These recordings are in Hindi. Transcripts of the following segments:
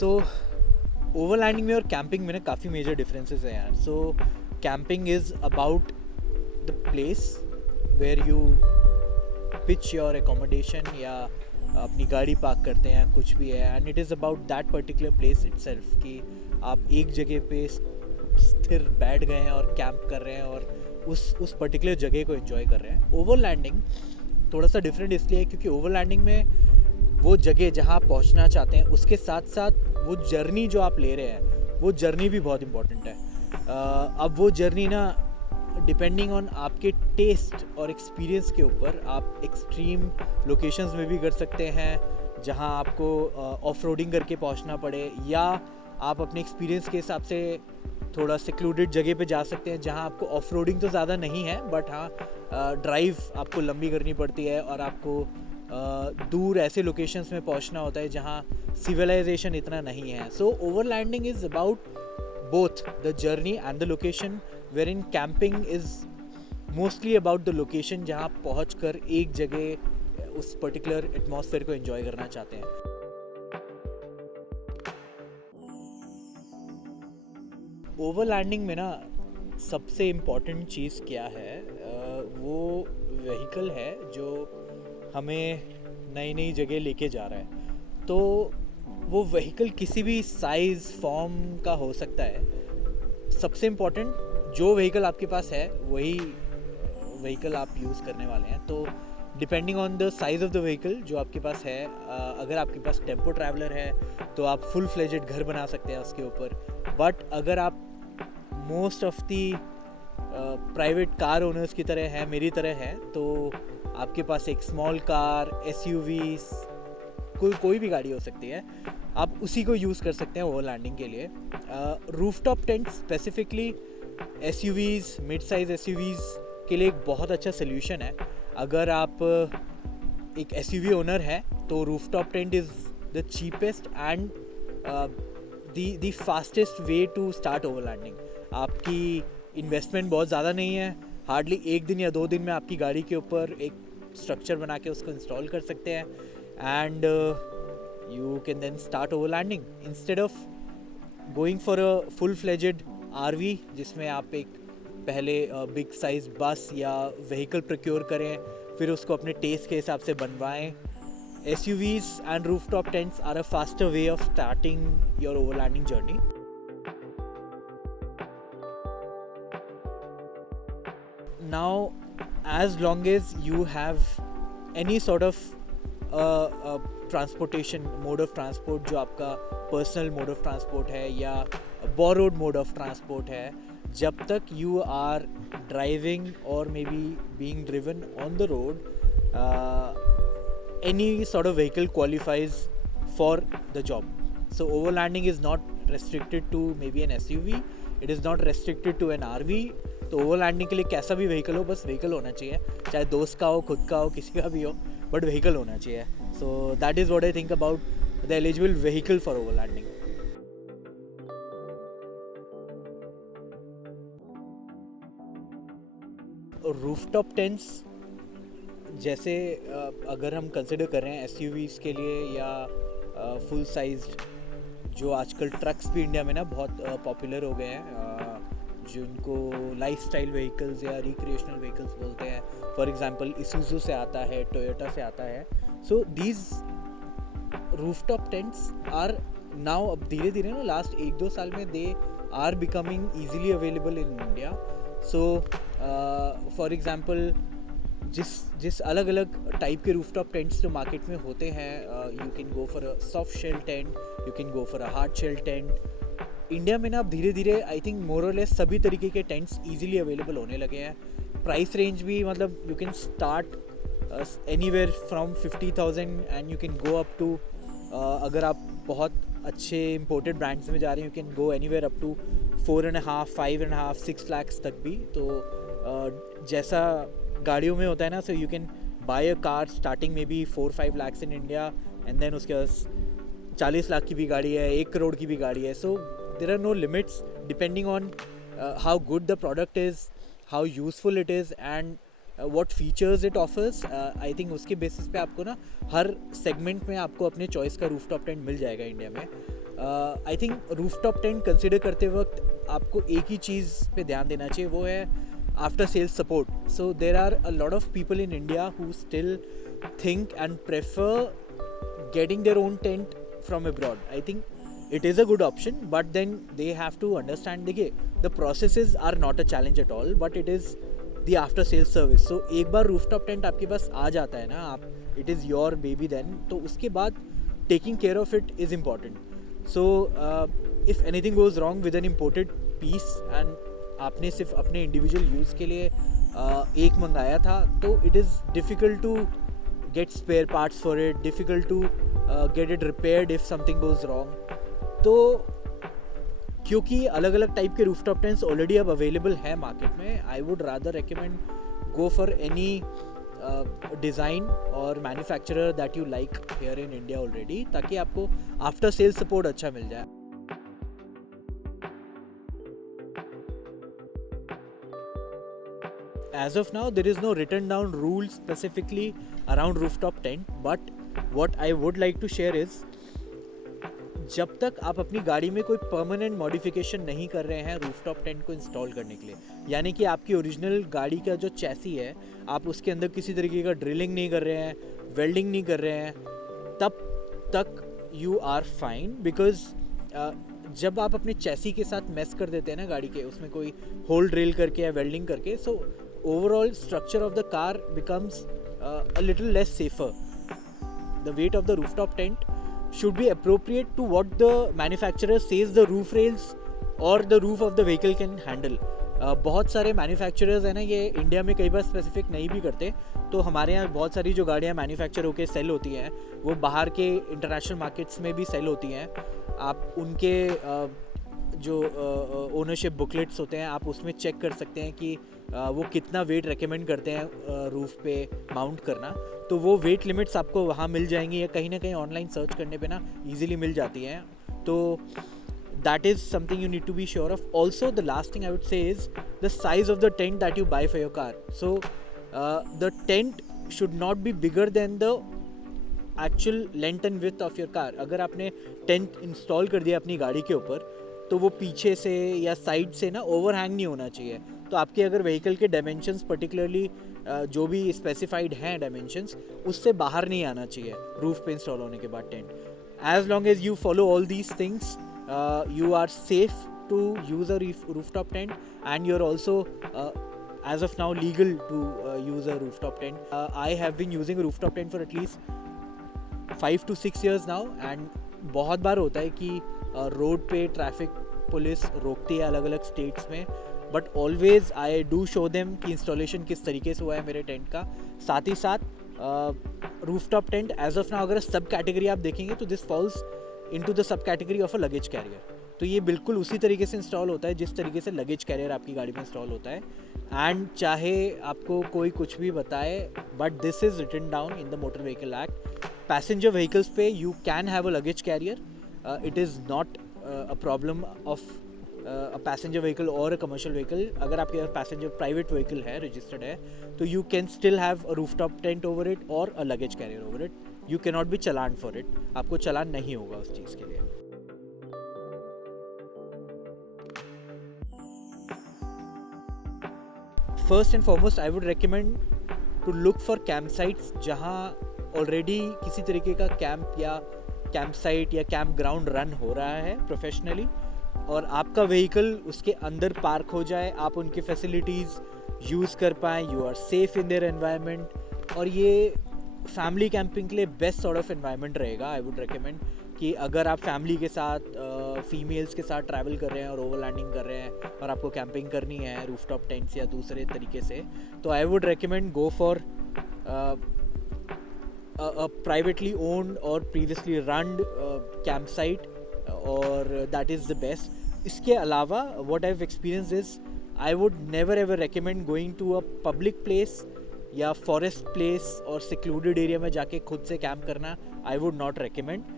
सो ओवरलैंडिंग में और कैंपिंग में ना काफ़ी मेजर डिफरेंसेस हैं यार. So camping is about the place where you pitch your accommodation या अपनी गाड़ी पार्क करते हैं, कुछ भी है, and it is about that particular place itself कि आप एक जगह पे स्थिर बैठ गए हैं और कैंप कर रहे हैं और उस पर्टिकुलर जगह को एंजॉय कर रहे हैं. ओवरलैंडिंग थोड़ा सा डिफरेंट इसलिए है क्योंकि ओवरलैंडिंग में वो जगह जहाँ आप पहुँचना चाहते हैं उसके साथ साथ वो जर्नी जो आप ले रहे हैं वो जर्नी भी बहुत इंपॉर्टेंट है. अब वो जर्नी ना डिपेंडिंग ऑन आपके टेस्ट और एक्सपीरियंस के ऊपर आप एक्सट्रीम लोकेशंस में भी कर सकते हैं जहां आपको ऑफ रोडिंग करके पहुंचना पड़े, या आप अपने एक्सपीरियंस के हिसाब से थोड़ा सिक्लूडेड जगह पे जा सकते हैं जहां आपको ऑफ रोडिंग तो ज़्यादा नहीं है बट हाँ ड्राइव आपको लंबी करनी पड़ती है और आपको दूर ऐसे लोकेशंस में पहुंचना होता है जहां सिविलाइजेशन इतना नहीं है. So overlanding is about both the journey and the location, wherein camping is mostly about the location जहाँ आप पहुँच कर एक जगह उस particular atmosphere को enjoy करना चाहते हैं. ओवरलैंडिंग में ना सबसे इम्पॉर्टेंट चीज़ क्या है, वो व्हीकल है जो हमें नई नई जगह लेके जा रहा है. तो वो व्हीकल किसी भी साइज़ फॉर्म का हो सकता है. सबसे इम्पॉर्टेंट जो व्हीकल आपके पास है वही व्हीकल आप यूज़ करने वाले हैं. तो depending on the size of the vehicle जो आपके पास है, अगर आपके पास टेम्पो ट्रैवलर है तो आप फुल फ्लेजेड घर बना सकते हैं उसके ऊपर. बट अगर आप most of the private car owners की तरह है, मेरी तरह है, तो आपके पास एक स्मॉल कार, SUV, कोई भी गाड़ी हो सकती है, आप उसी को यूज़ कर सकते हैं ओवरलैंडिंग के लिए. Rooftop tent specifically SUVs, mid size SUVs के लिए एक बहुत अच्छा सोल्यूशन है. अगर आप एक SUV ओनर है तो rooftop tent is the cheapest and the fastest way to start overlanding. आपकी इन्वेस्टमेंट बहुत ज़्यादा नहीं है, हार्डली 1 दिन या 2 दिन में आपकी गाड़ी के ऊपर एक स्ट्रक्चर बना के उसको इंस्टॉल कर सकते हैं and you can then start overlanding instead of going for a full-fledged RV जिसमें आप एक पहले बिग साइज बस या व्हीकल प्रोक्योर करें फिर उसको अपने टेस्ट के हिसाब से बनवाएं. SUVs and rooftop tents are a faster way of starting your overlanding journey. Now, as long as you have any sort of transportation mode of transport जो आपका पर्सनल मोड ऑफ ट्रांसपोर्ट है या बोरोड मोड ऑफ ट्रांसपोर्ट है, जब तक यू आर ड्राइविंग और may B being driven on the road, any sort of vehicle qualifies for the job. So overlanding is not restricted to maybe an SUV, it is not restricted to an RV. तो ओवरलैंडिंग के लिए कैसा भी व्हीकल हो, बस व्हीकल होना चाहिए, चाहे दोस्त का हो, खुद का हो, किसी का भी हो, बट व्हीकल होना चाहिए. So that is what I think about the eligible vehicle for overlanding. Rooftop tents जैसे अगर हम कंसिडर कर रहे हैं SUVs के लिए या फुल साइज जो आजकल ट्रक्स भी इंडिया में ना बहुत पॉपुलर हो गए हैं, जिनको लाइफस्टाइल व्हीकल्स या रिक्रिएशनल व्हीकल्स बोलते हैं. फॉर एग्जांपल इसूजू से आता है, टोयोटा से आता है. So these rooftop tents are now, अब धीरे धीरे ना लास्ट 1-2 साल में they are becoming easily available in India. So for example जिस अलग अलग टाइप के रूफटॉप टेंट्स जो मार्केट में होते हैं, you can go for a soft shell tent, you can go for a hard shell tent. India में ना अब धीरे धीरे आई थिंक मोर और लेस सभी तरीके के टेंट्स इजीली अवेलेबल होने लगे हैं. प्राइस रेंज भी मतलब you can start anywhere from 50,000 and you can go up to, अगर आप बहुत अच्छे इंपोर्टेड ब्रांड्स में जा रहे हैं, you can go anywhere up to 4.5, 5.5, 6 lakhs तक भी. तो जैसा गाड़ियों में होता है ना, so you can buy a car starting may be 4-5 lakhs in India and then उसके बाद 40 लाख की भी गाड़ी है, 1 करोड़ की भी गाड़ी है. सो there are no limits depending on how good the product is, how useful it is and what features it offers. I think उसके बेसिस पे आपको ना हर सेगमेंट में आपको अपने चॉइस का रूफटॉप टेंट मिल जाएगा इंडिया में. I think roof top tent consider करते वक्त आपको एक ही चीज़ पे ध्यान देना चाहिए, वो है after sales support. So there are a lot of people in India who still think and prefer getting their own tent from abroad. I think it is a good option, but then they have to understand the processes are not a challenge at all, but it is the after sales service. So एक बार rooftop tent आपके पास आ जाता है ना, आप it is your baby then, तो उसके बाद taking care of it is important. So if anything goes wrong with an imported piece and आपने सिर्फ अपने individual use के लिए एक मंगाया था, तो it is difficult to get spare parts for it, difficult to get it repaired if something goes wrong. तो क्योंकि अलग अलग टाइप के रूफटॉप टेंट्स ऑलरेडी अब अवेलेबल है मार्केट में, I would rather recommend go for any design और manufacturer that you like here in India already, ताकि आपको आफ्टर सेल सपोर्ट अच्छा मिल जाए. As of now, there is no written down rule specifically around rooftop tent, but what I would like to share is, जब तक आप अपनी गाड़ी में कोई परमानेंट मॉडिफिकेशन नहीं कर रहे हैं रूफटॉप टेंट को इंस्टॉल करने के लिए, यानी कि आपकी ओरिजिनल गाड़ी का जो चैसी है आप उसके अंदर किसी तरीके का ड्रिलिंग नहीं कर रहे हैं, वेल्डिंग नहीं कर रहे हैं, तब तक यू आर फाइन. बिकॉज जब आप अपने चैसी के साथ मेस कर देते हैं ना गाड़ी के, उसमें कोई होल ड्रिल करके या वेल्डिंग करके, सो overall structure of the car becomes a little less safer. The weight of the rooftop tent should be appropriate to what the manufacturer says the roof rails or the roof of the vehicle can handle. बहुत सारे मैन्युफैक्चरर्स हैं ना, ये इंडिया में कई बार स्पेसिफिक नहीं भी करते, तो हमारे यहाँ बहुत सारी जो गाड़ियाँ मैन्युफैक्चर होकर सेल होती हैं वो बाहर के इंटरनेशनल मार्केट्स में भी सेल होती हैं. आप उनके जो ओनरशिप बुकलेट्स होते हैं आप उसमें चेक कर सकते हैं कि वो कितना वेट रेकमेंड करते हैं रूफ़ पे माउंट करना, तो वो वेट लिमिट्स आपको वहाँ मिल जाएंगी या कहीं ना कहीं ऑनलाइन सर्च करने पे ना इजीली मिल जाती हैं. तो that is something you need to be sure of. Also the last thing I would say is the size of the tent that you buy for your car. So the tent should not be bigger than the actual length and width of your car. अगर आपने टेंट इंस्टॉल कर दिया अपनी गाड़ी के ऊपर, तो वो पीछे से या साइड से ना ओवरहैंग नहीं होना चाहिए. तो आपके अगर व्हीकल के डायमेंशंस पर्टिकुलरली जो भी स्पेसिफाइड हैं डायमेंशंस, उससे बाहर नहीं आना चाहिए रूफ पे इंस्टॉल होने के बाद tent. As long as you follow all these things, you are safe to use a rooftop tent and you are also as of now legal to use a rooftop tent. I have been using a rooftop tent for at least 5 to 6 years now, and बहुत बार होता है कि रोड पे ट्रैफिक पुलिस रोकती है अलग अलग स्टेट्स में, but always I do show them कि इंस्टॉलेशन किस तरीके से हुआ है मेरे टेंट का. साथ ही साथ rooftop tent as of now अगर सब कैटेगरी आप देखेंगे तो this falls into the sub category of a luggage carrier. तो ये बिल्कुल उसी तरीके से इंस्टॉल होता है जिस तरीके से लगेज कैरियर आपकी गाड़ी में इंस्टॉल होता है. एंड चाहे आपको कोई कुछ भी बताए, but this is written down in the motor vehicle act. Passenger vehicles पे you can have a luggage carrier. It is not a problem of a passenger vehicle और अ कमर्शियल व्हीकल. अगर आपके पास पैसेंजर प्राइवेट व्हीकल है, रजिस्टर्ड है, तो you can still have a rooftop tent over it और a luggage carrier over it. You can not be challan for it. आपको चलान नहीं होगा उस चीज़ के लिए. First and foremost I would recommend to look for camp sites जहाँ ऑलरेडी किसी तरीके का कैंप या कैंप साइट या कैंप ग्राउंड रन हो रहा है प्रोफेशनली, और आपका व्हीकल उसके अंदर पार्क हो जाए, आप उनकी फैसिलिटीज़ यूज़ कर पाएँ, you are safe in their environment. और ये फैमिली कैंपिंग के लिए बेस्ट सॉर्ट ऑफ एनवायरनमेंट रहेगा. आई वुड रिकमेंड कि अगर आप फैमिली के साथ फीमेल्स के साथ ट्रैवल कर रहे हैं और ओवरलैंडिंग कर रहे हैं और आपको कैंपिंग करनी है रूफटॉप टेंट्स या दूसरे तरीके से, तो I would recommend go for a privately owned or previously run campsite, और that is the best. इसके अलावा what I've experienced is I would never ever recommend going to a public place या forest place और secluded area में जाके खुद से कैंप करना. I would not recommend.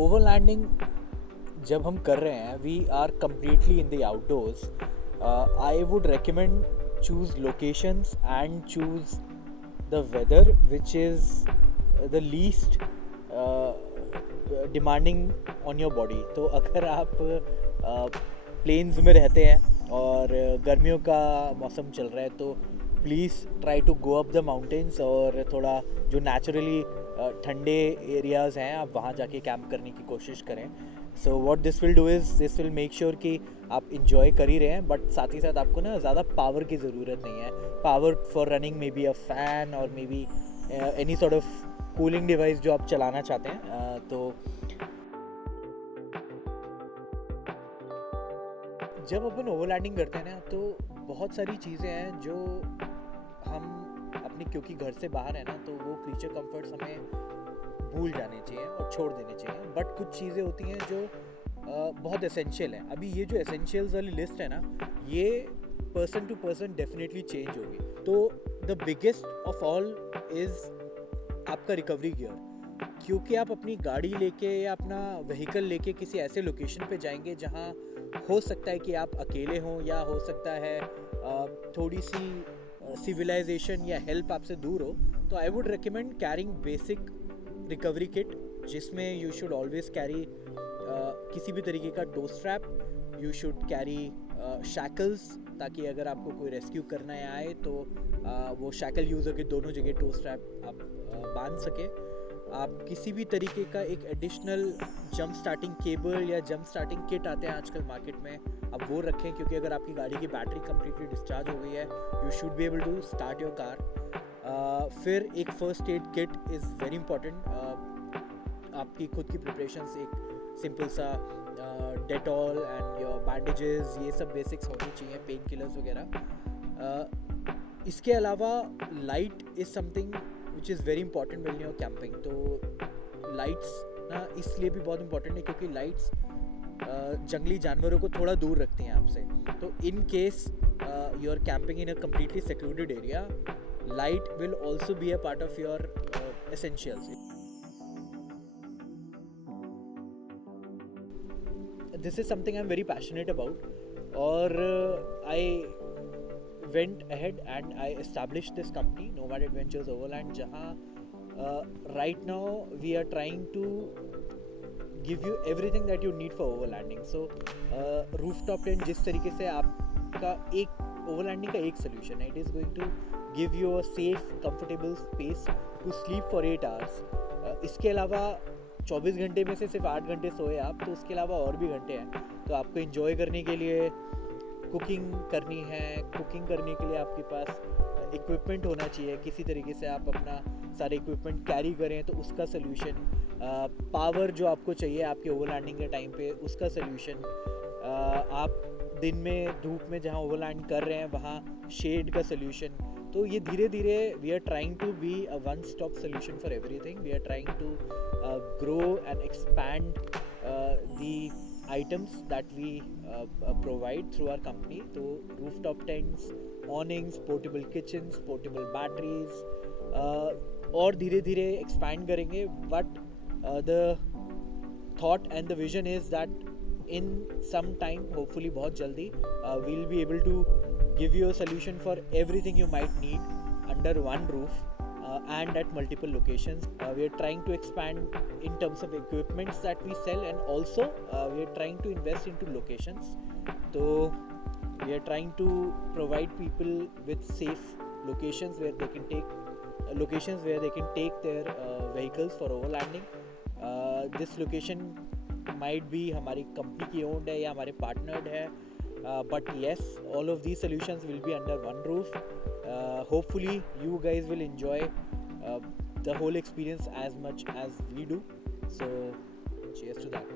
Overlanding जब हम कर रहे हैं, we are completely in the outdoors, I would recommend choose locations and choose the weather which is the least demanding on your body. तो अगर आप प्लेन्स में रहते हैं और गर्मियों का मौसम चल रहा है तो please try to go up the mountains, और थोड़ा जो नेचुरली ठंडे एरियाज़ हैं आप वहाँ जाके कैंप करने की कोशिश करें. So what this will do is this will make sure कि आप इंजॉय कर ही रहे हैं, बट साथ ही साथ आपको ना ज़्यादा पावर की ज़रूरत नहीं है. Power for running may be a fan और may be any sort of cooling device जो आप चलाना चाहते हैं. तो जब अपन ओवरलैंडिंग करते हैं ना तो बहुत सारी चीज़ें हैं जो हम अपने, क्योंकि घर से बाहर है ना, तो वो क्रीचर कंफर्ट्स हमें भूल जाने चाहिए और छोड़ देने चाहिए. बट कुछ चीज़ें होती हैं जो बहुत एसेंशियल हैं. अभी ये जो एसेंशियल्स वाली लिस्ट है ना, ये person to person definitely change होगी. तो the biggest of all is आपका रिकवरी गियर, क्योंकि आप अपनी गाड़ी लेके या अपना व्हीकल लेके किसी ऐसे लोकेशन पे जाएंगे जहाँ हो सकता है कि आप अकेले हों, या हो सकता है थोड़ी सी सिविलाइजेशन या हेल्प आपसे दूर हो. तो I would recommend carrying basic recovery kit, जिसमें यू शुड ऑलवेज कैरी किसी भी तरीके का tow strap. You should carry shackles, ताकि अगर आपको कोई रेस्क्यू करना आए तो वो शैकल यूज़ होकर दोनों जगह टो स्ट्रैप आप बांध सके. आप किसी भी तरीके का एक एडिशनल जंप स्टार्टिंग केबल या जंप स्टार्टिंग किट आते हैं आजकल मार्केट में, आप वो रखें, क्योंकि अगर आपकी गाड़ी की बैटरी कम्प्लीटली डिस्चार्ज हो गई है, you should be able to start your car. फिर एक first aid kit is very important. आपकी खुद की प्रिपरेशंस, एक सिंपल सा डेटॉल एंड योर बैंडेजेस, ये सब बेसिक्स होनी चाहिए, पेन किलर्स वगैरह. इसके अलावा light is something which is very important when you are camping. तो लाइट्स ना इसलिए भी बहुत इंपॉर्टेंट है क्योंकि लाइट्स जंगली जानवरों को थोड़ा दूर रखती हैं आपसे. तो in case you are camping in a completely secluded area, light will also be a part of your essentials. This is something I'm very passionate about, or I went ahead and I established this company, Nomad Adventures Overland, jahan right now we are trying to give you everything that you need for overlanding. So rooftop tent जिस तरीके से आपका एक overlanding का एक solution है, it is going to give you a safe comfortable space to sleep for 8 hours. इसके अलावा 24 घंटे में से सिर्फ 8 घंटे सोए आप, तो उसके अलावा और भी घंटे हैं. तो आपको enjoy करने के लिए कुकिंग करनी है, कुकिंग करने के लिए आपके पास इक्विपमेंट होना चाहिए. किसी तरीके से आप अपना सारे इक्विपमेंट कैरी करें तो उसका सोल्यूशन, पावर जो आपको चाहिए आपके ओवरलैंडिंग के टाइम पे उसका सोल्यूशन, आप दिन में धूप में जहाँ ओवरलैंड कर रहे हैं वहाँ शेड का सोल्यूशन. तो ये धीरे धीरे we are trying to be a one stop solution for everything. We are trying to grow and expand the items that we provide through our company. तो rooftop tents, awnings, portable kitchens, portable batteries, और धीरे धीरे expand करेंगे. But the thought and the vision is that in some time, hopefully बहुत जल्दी, we'll be able to give you a solution for everything you might need under one roof. And at multiple locations. We are trying to expand in terms of equipments that we sell, and also we are trying to invest into locations. So we are trying to provide people with safe locations where they can take their vehicles for overlanding. This location might be हमारी company की owned है या हमारे partnered है, but yes, all of these solutions will be under one roof. Hopefully you guys will enjoy the whole experience as much as we do. So cheers to that.